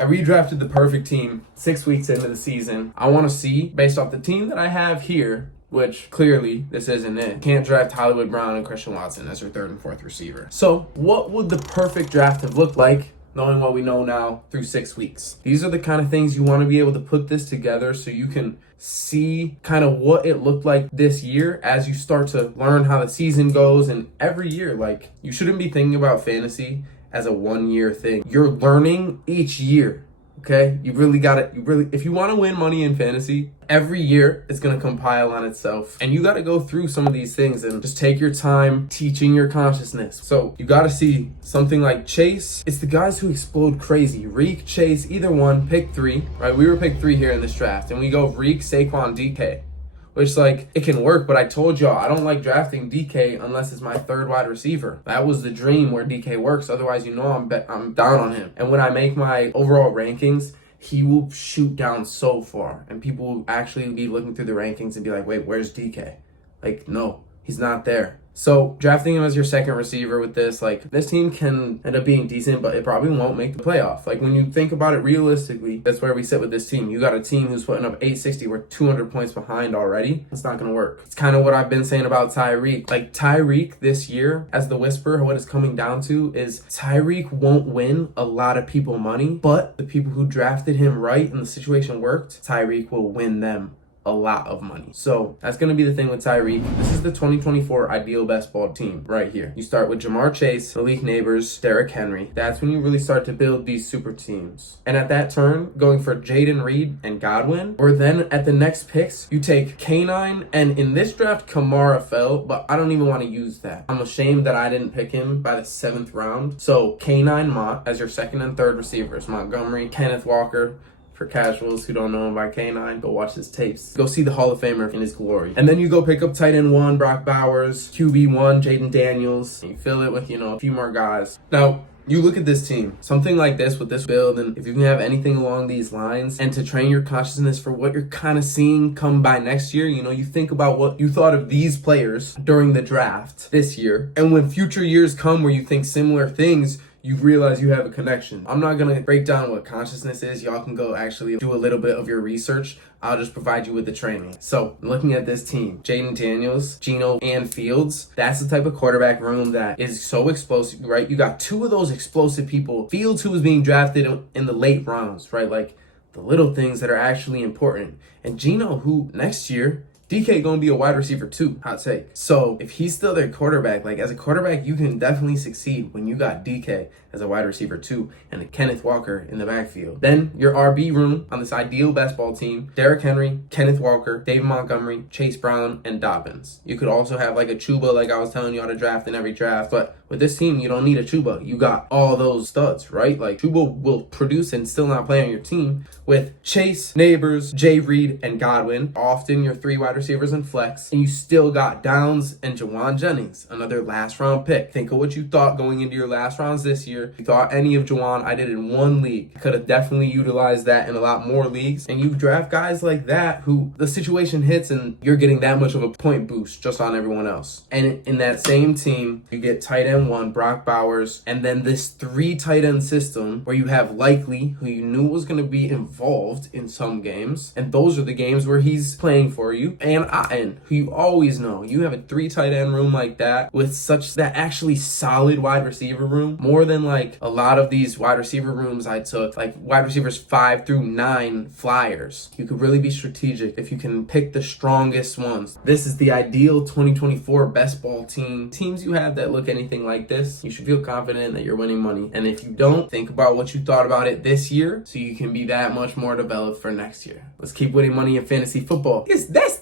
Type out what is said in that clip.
I redrafted the perfect team 6 weeks into the season. I want to see, based off the team that I have here, which clearly this isn't it. Can't draft Hollywood Brown and Christian Watson as your third and fourth receiver. So what would the perfect draft have looked like, knowing what we know now through 6 weeks? These are the kind of things you want to be able to put this together so you can see kind of what it looked like this year as you start to learn how the season goes. And every year, like, you shouldn't be thinking about fantasy as a 1 year thing. You're learning each year. Okay, you really got it. If you want to win money in fantasy, every year it's going to compile on itself. And you got to go through some of these things and just take your time teaching your consciousness. So you got to see something like Chase. It's the guys who explode crazy. Reek, Chase, either one, pick three, right? We were picked three here in this draft. And we go Reek, Saquon, DK. Which, like, it can work, but I told y'all I don't like drafting DK unless it's my third wide receiver. That was the dream where DK works. Otherwise, you know I'm down on him. And when I make my overall rankings, he will shoot down so far. And people will actually be looking through the rankings and be like, wait, where's DK? Like, no, he's not there. So drafting him as your second receiver with this, like, this team can end up being decent, but it probably won't make the playoff. Like, when you think about it realistically, that's where we sit with this team. You got a team who's putting up 860. We're 200 points behind already. It's not going to work. It's kind of what I've been saying about Tyreek. Like, Tyreek this year, as the whisper, what it's coming down to is Tyreek won't win a lot of people money, but the people who drafted him right and the situation worked, Tyreek will win them a lot of money. So that's going to be the thing with Tyreek. This is the 2024 ideal best ball team right here. You start with Jamar Chase, Malik Neighbors, Derrick Henry. That's when you really start to build these super teams. And at that turn, going for Jaden Reed and Godwin, or then at the next picks, you take K9, and in this draft, Kamara fell, but I don't even want to use that. I'm ashamed that I didn't pick him by the 7th round. So K9 Mott as your second and third receivers. Montgomery, Kenneth Walker. For casuals who don't know him by K9, go watch his tapes. Go see the Hall of Famer in his glory. And then you go pick up tight end 1, Brock Bowers, QB 1, Jaden Daniels. And you fill it with, a few more guys. Now, you look at this team, something like this with this build, and if you can have anything along these lines, and to train your consciousness for what you're kind of seeing come by next year, you think about what you thought of these players during the draft this year, and when future years come where you think similar things, you realize you have a connection. I'm not going to break down what consciousness is. Y'all can go actually do a little bit of your research. I'll just provide you with the training. So looking at this team, Jaden Daniels, Geno, and Fields, that's the type of quarterback room that is so explosive, right? You got two of those explosive people. Fields, who was being drafted in the late rounds, right? Like the little things that are actually important. And Geno, who next year, DK gonna be a wide receiver too, hot take. So if he's still their quarterback, like as a quarterback, you can definitely succeed when you got DK as a wide receiver too and a Kenneth Walker in the backfield. Then your RB room on this ideal best ball team, Derrick Henry, Kenneth Walker, David Montgomery, Chase Brown, and Dobbins. You could also have like a Chuba, like I was telling you how to draft in every draft, but with this team, you don't need a Chuba. You got all those studs, right? Like Chuba will produce and still not play on your team with Chase, Neighbors, Jay Reed, and Godwin. Often your 3 wide receivers in flex, and you still got Downs and Jawan Jennings, another last round pick. Think of what you thought going into your last rounds this year. You thought any of Jawan, I did in 1 league. Could have definitely utilized that in a lot more leagues. And you draft guys like that who the situation hits and you're getting that much of a point boost just on everyone else. And in that same team, you get tight end 1, Brock Bowers, and then this 3 tight end system where you have Likely, who you knew was going to be involved in some games. And those are the games where he's playing for you. And Atten, who you always know. You have a 3 tight end room like that with such that actually solid wide receiver room, more than like a lot of these wide receiver rooms I took, like wide receivers 5 through 9 flyers. You could really be strategic if you can pick the strongest ones. This is the ideal 2024 best ball team. Teams you have that look anything like this, you should feel confident that you're winning money. And if you don't, think about what you thought about it this year so you can be that much more developed for next year. Let's keep winning money in fantasy football. It's Destined.